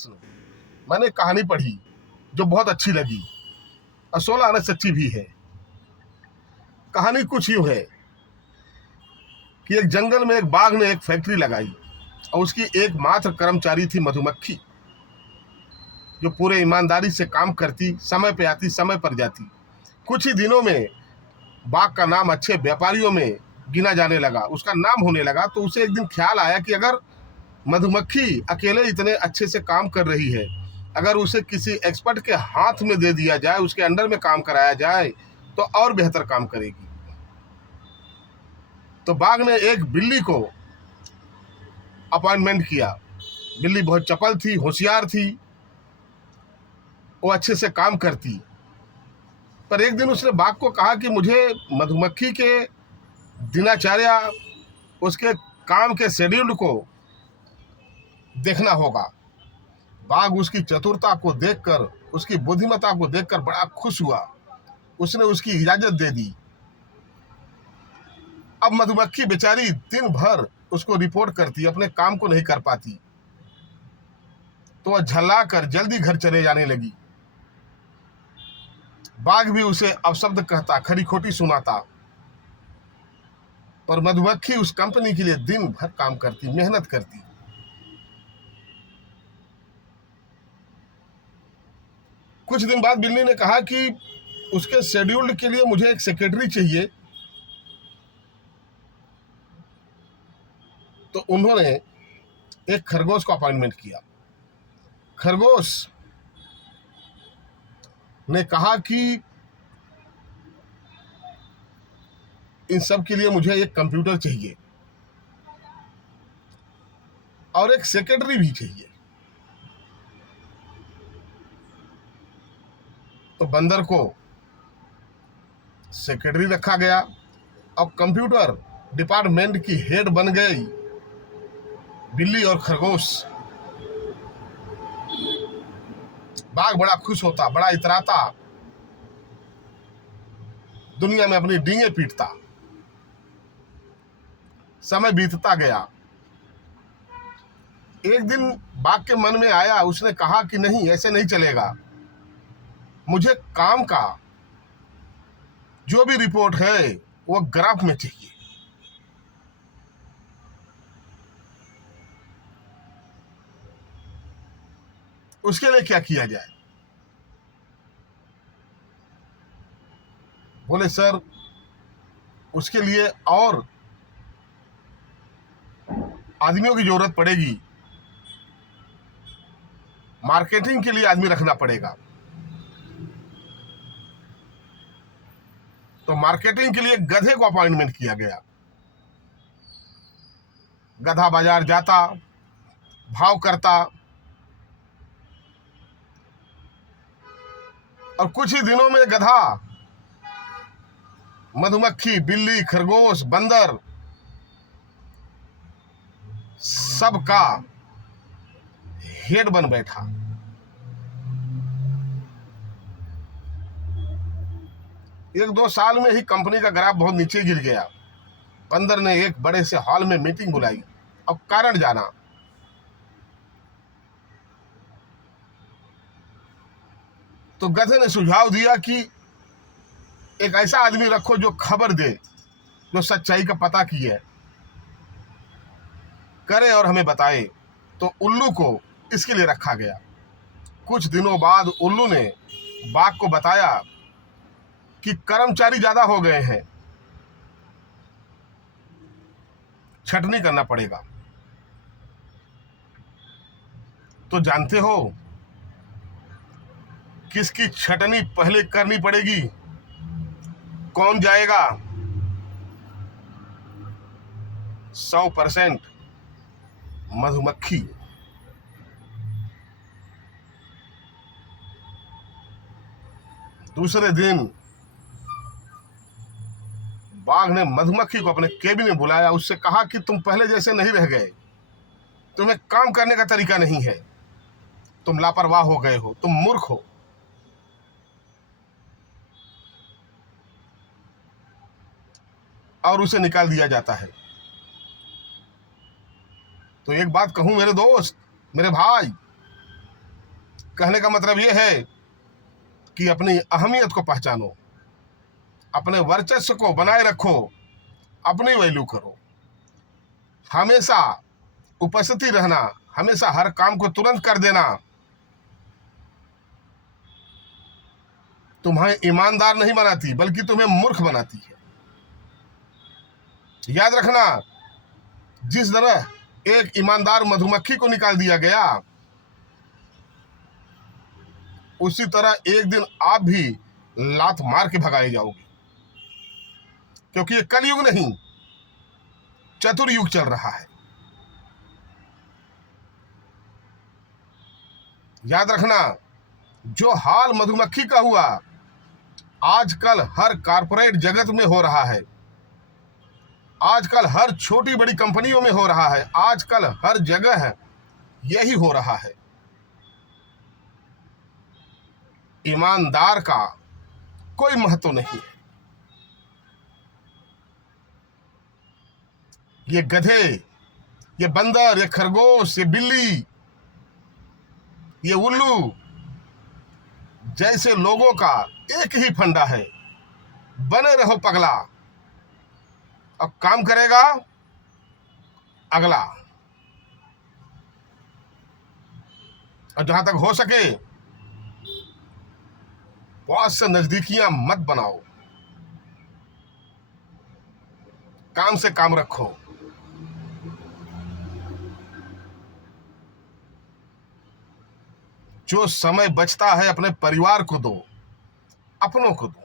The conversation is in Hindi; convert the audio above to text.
सुनो, मैंने कहानी पढ़ी जो बहुत अच्छी लगी और 16 आना सच्ची भी है। कहानी कुछ यूं है कि एक जंगल में एक बाघ ने एक फैक्ट्री लगाई और उसकी एकमात्र कर्मचारी थी मधुमक्खी, जो पूरे ईमानदारी से काम करती, समय पे आती, समय पर जाती। कुछ ही दिनों में बाघ का नाम अच्छे व्यापारियों में गिना जाने लगा, उसका नाम होने लगा। तो उसे एक दिन ख्याल आया कि अगर मधुमक्खी अकेले इतने अच्छे से काम कर रही है, अगर उसे किसी एक्सपर्ट के हाथ में दे दिया जाए, उसके अंडर में काम कराया जाए, तो और बेहतर काम करेगी। तो बाघ ने एक बिल्ली को अपॉइंटमेंट किया। बिल्ली बहुत चपल थी, होशियार थी, वो अच्छे से काम करती। पर एक दिन उसने बाघ को कहा कि मुझे मधुमक्खी के दिनचर्या, उसके काम के शेड्यूल को देखना होगा। बाघ उसकी चतुरता को देखकर, उसकी बुद्धिमत्ता को देखकर बड़ा खुश हुआ। उसने उसकी इजाजत दे दी। अब मधुमक्खी बेचारी दिन भर उसको रिपोर्ट करती, अपने काम को नहीं कर पाती। तो वह झल्ला कर जल्दी घर चले जाने लगी। बाघ भी उसे अपशब्द कहता, खरी खोटी सुनाता, पर मधुमक्खी उस कंपनी के लिए दिन भर काम करती, मेहनत करती। कुछ दिन बाद बिल्ली ने कहा कि उसके शेड्यूल के लिए मुझे एक सेक्रेटरी चाहिए। तो उन्होंने एक खरगोश को अपॉइंटमेंट किया। खरगोश ने कहा कि इन सब के लिए मुझे एक कंप्यूटर चाहिए और एक सेक्रेटरी भी चाहिए। तो बंदर को सेक्रेटरी रखा गया। अब कंप्यूटर डिपार्टमेंट की हेड बन गई बिल्ली और खरगोश। बाघ बड़ा खुश होता, बड़ा इतराता, दुनिया में अपनी डींगे पीटता। समय बीतता गया। एक दिन बाघ के मन में आया, उसने कहा कि नहीं, ऐसे नहीं चलेगा। मुझे काम का जो भी रिपोर्ट है वो ग्राफ में चाहिए। उसके लिए क्या किया जाए? बोले सर, उसके लिए और आदमियों की जरूरत पड़ेगी, मार्केटिंग के लिए आदमी रखना पड़ेगा। तो मार्केटिंग के लिए गधे को अपॉइंटमेंट किया गया। गधा बाजार जाता, भाव करता, और कुछ ही दिनों में गधा मधुमक्खी, बिल्ली, खरगोश, बंदर सबका हेड बन बैठा। एक दो साल में ही कंपनी का ग्राफ बहुत नीचे गिर गया। बंदर ने एक बड़े से हॉल में मीटिंग बुलाई। अब कारण जाना। तो गधे ने सुझाव दिया कि एक ऐसा आदमी रखो जो खबर दे, जो सच्चाई का पता किए, करे और हमें बताए। तो उल्लू को इसके लिए रखा गया। कुछ दिनों बाद उल्लू ने बाघ को बताया कि कर्मचारी ज्यादा हो गए हैं, छटनी करना पड़ेगा। तो जानते हो किसकी छटनी पहले करनी पड़ेगी? कौन जाएगा? 100% मधुमक्खी। दूसरे दिन बाघ ने मधुमक्खी को अपने केबिन में बुलाया। उससे कहा कि तुम पहले जैसे नहीं रह गए, तुम्हें काम करने का तरीका नहीं है, तुम लापरवाह हो गए हो, तुम मूर्ख हो। और उसे निकाल दिया जाता है। तो एक बात कहूं मेरे दोस्त, मेरे भाई, कहने का मतलब ये है कि अपनी अहमियत को पहचानो, अपने वर्चस्व को बनाए रखो, अपनी वैल्यू करो, हमेशा उपस्थिति रहना, हमेशा हर काम को तुरंत कर देना तुम्हें ईमानदार नहीं बनाती बल्कि तुम्हें मूर्ख बनाती है। याद रखना, जिस तरह एक ईमानदार मधुमक्खी को निकाल दिया गया, उसी तरह एक दिन आप भी लात मार के भगाए जाओगे, क्योंकि ये कलयुग नहीं चतुर्युग चल रहा है। याद रखना, जो हाल मधुमक्खी का हुआ आजकल हर कारपोरेट जगत में हो रहा है, आजकल हर छोटी बड़ी कंपनियों में हो रहा है, आजकल हर जगह यही हो रहा है। ईमानदार का कोई महत्व नहीं है। ये गधे, ये बंदर, ये खरगोश, ये बिल्ली, ये उल्लू जैसे लोगों का एक ही फंडा है, बने रहो पगला, अब काम करेगा अगला। और जहां तक हो सके बहुत से नजदीकियां मत बनाओ, काम से काम रखो। जो समय बचता है अपने परिवार को दो, अपनों को दो।